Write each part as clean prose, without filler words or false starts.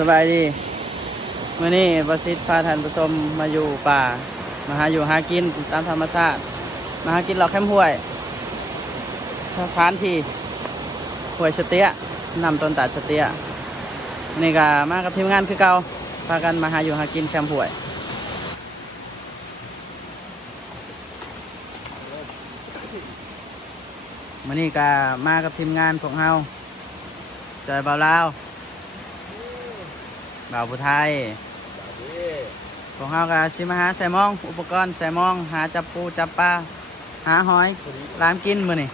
สบายดีมื่อนี้ประสิทธิ์พาท่านผู้ชมมาอยู่ป่ามาหาอยู่หากินตามธรรมชาติมาหากินเราแคมห้วยสถานที่ห้วยเสเตียนำต้นตาลเสเตียนี่ก็มากับทีมงานคือเก่าพากันมาหาอยู่หากินแคมห้วยมื่อนี้ก็มากับทีมงานของเฮาจอยเบาลาวบ่าวผู้ไทยของเฮาก็สิมาหาใส่มองอุปกรณ์ใส่มองหาจับปูจับปลาหาหอยร้านกินมื้อนี้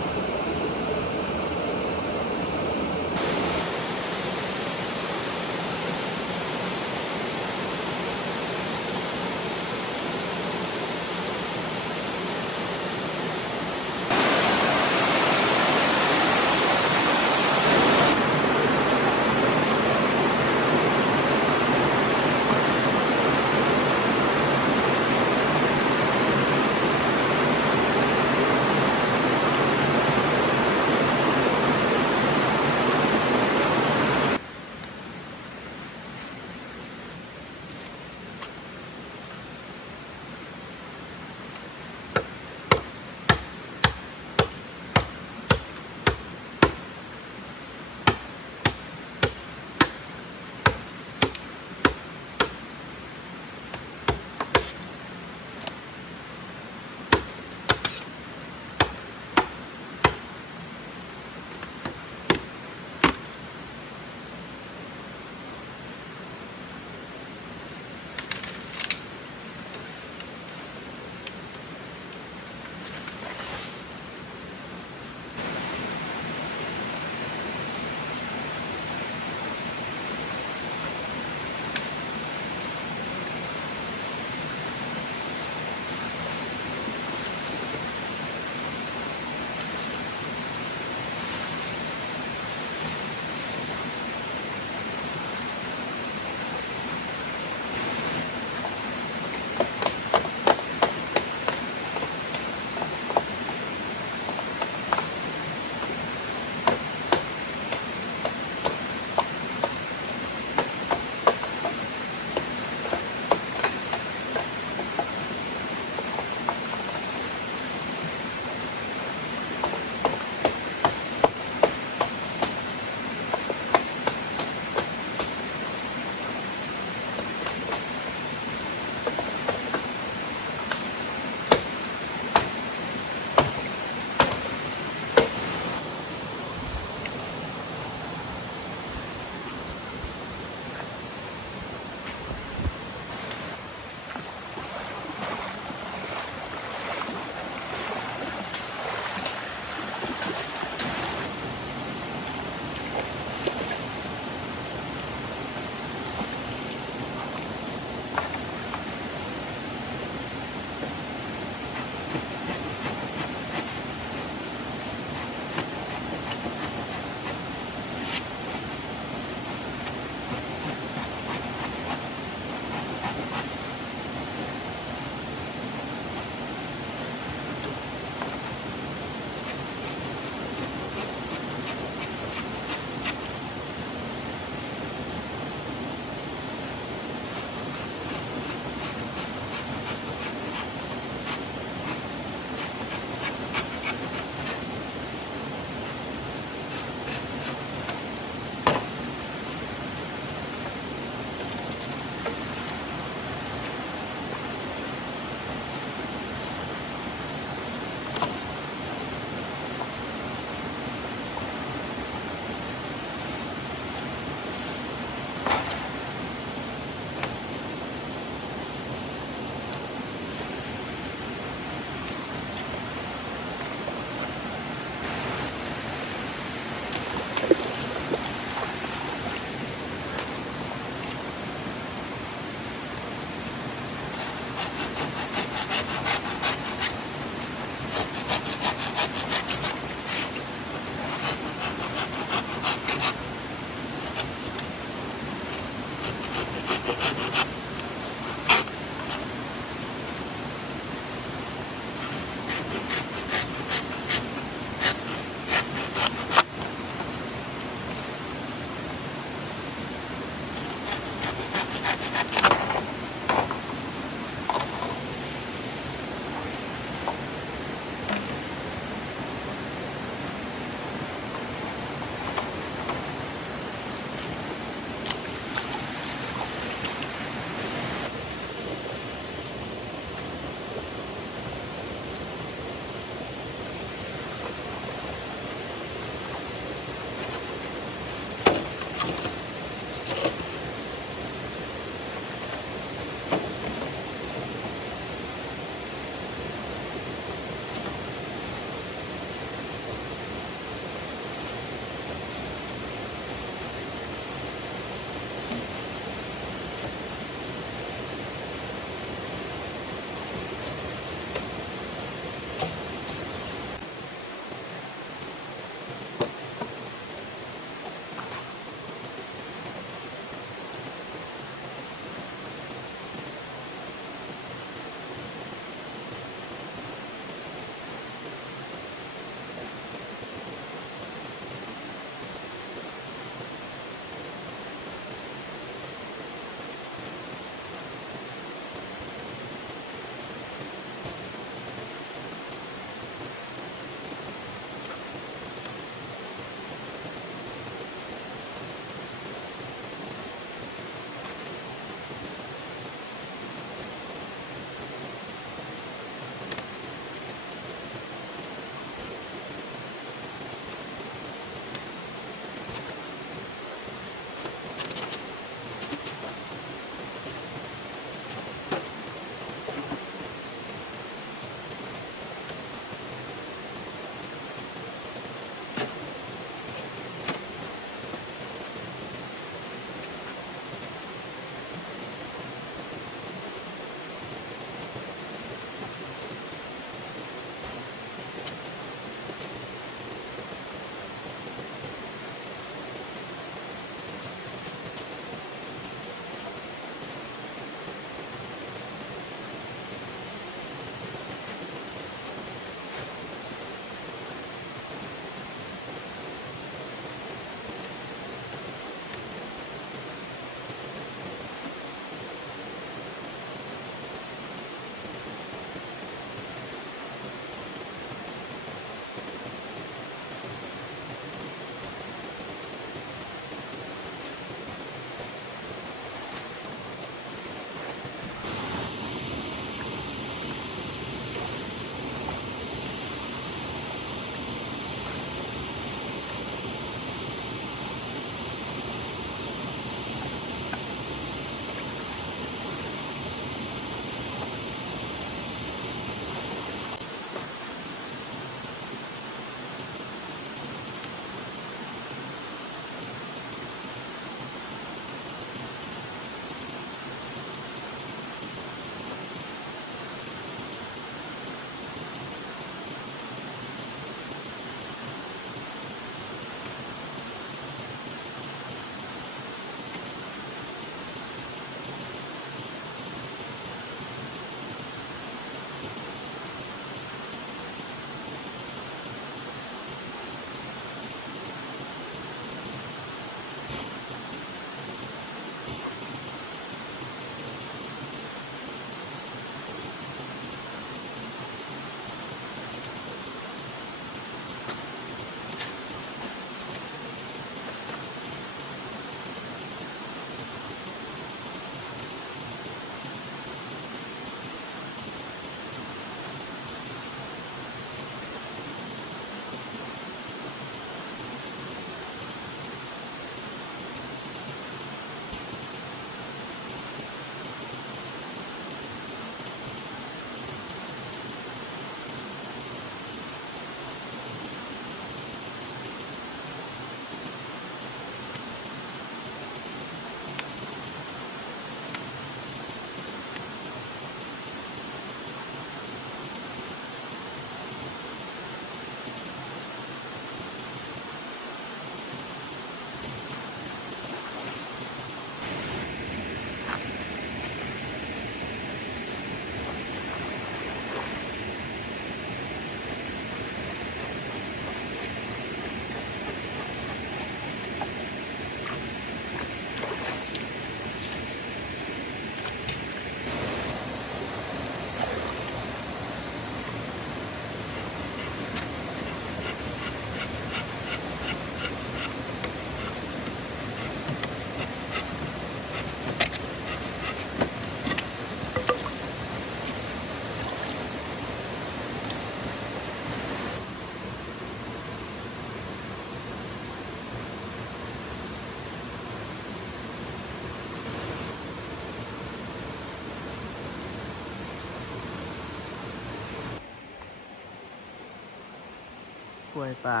วยปลา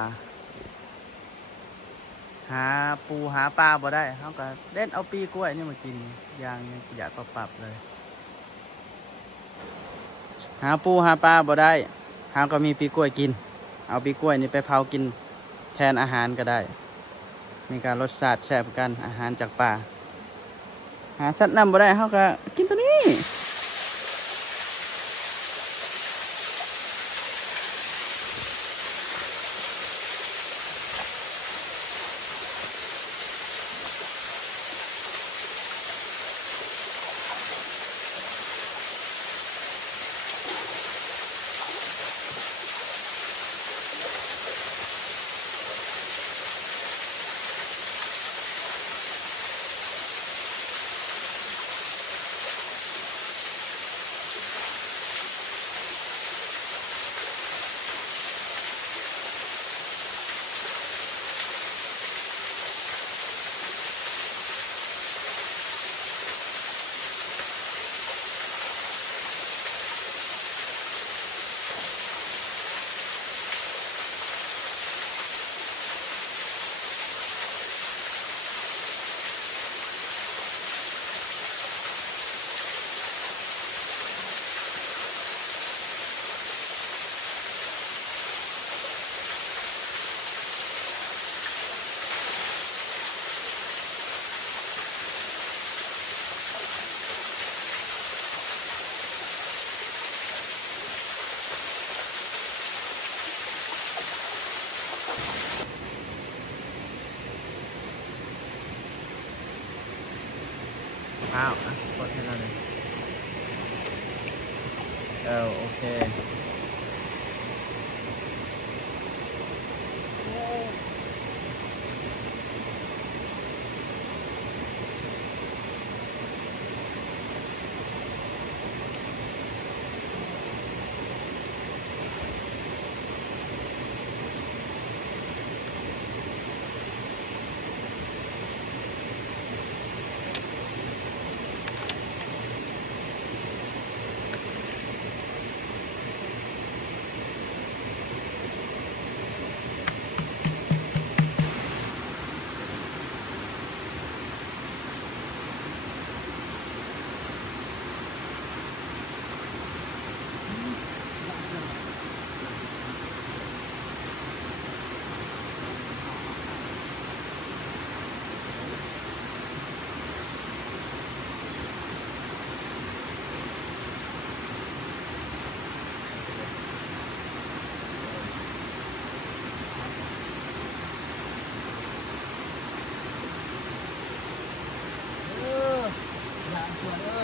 หาปูหาปลาบ่ได้เขาก็เล่นเอาปีกล้วยนี่มากินอย่างนี้อยากปรับเลยหาปูหาปลาบ่ได้เขาก็มีปีกล้วยกินเอาปีกล้วยนี่ไปเผากินแทนอาหารก็ได้มีการรสชาติแซ่บกันอาหารจากป่าหาสัตว์น้ำบ่ได้เขาก็กินตัวนี้อ้าวกดให้เราเลยโอเค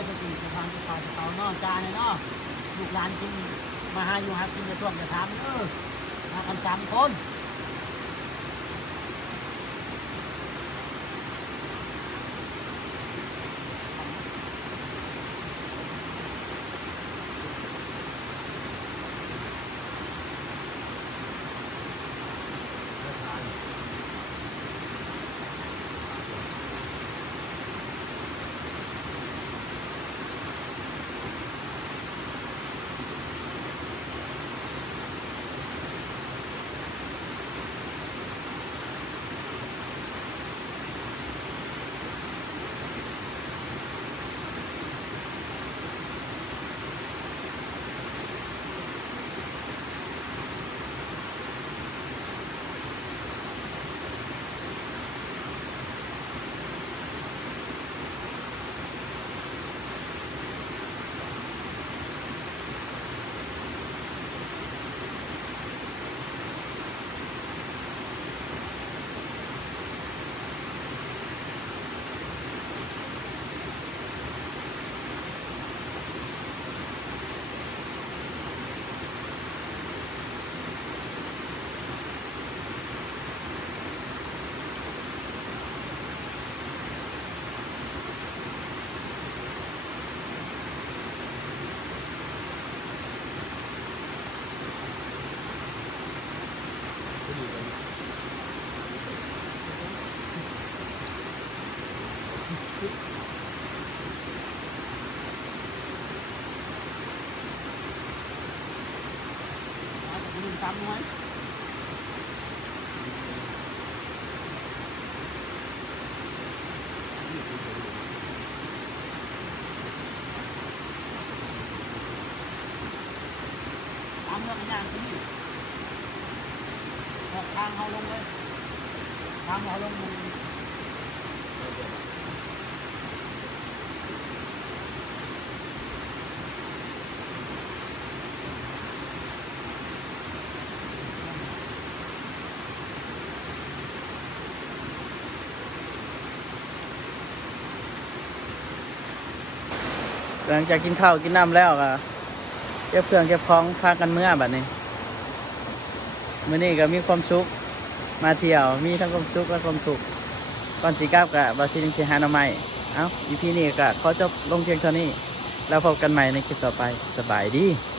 จะกินจะทานจะเตานอกจานเลยเนาะลูกหลานกินมาหาอยู่หากินจะท่วมจะทำมากัน3 คน3 น้อย ทางเขาลงเลยทางเขาลงหลังจากกินข้าวกินน้ำแล้วก็เก็บเครื่องเก็บของพากันเมื่อบัดนี้มื้อนี้ก็มีความสุขมาเที่ยวมีทั้งความสุขและความทุกข์ก่อนสิกลับกับบาซิลินสิหาหน่อไม้เอ้า EP นี้ก็ขอจบลงเพียงเท่านี้แล้วพบกันใหม่ในคลิปต่อไปสบายดี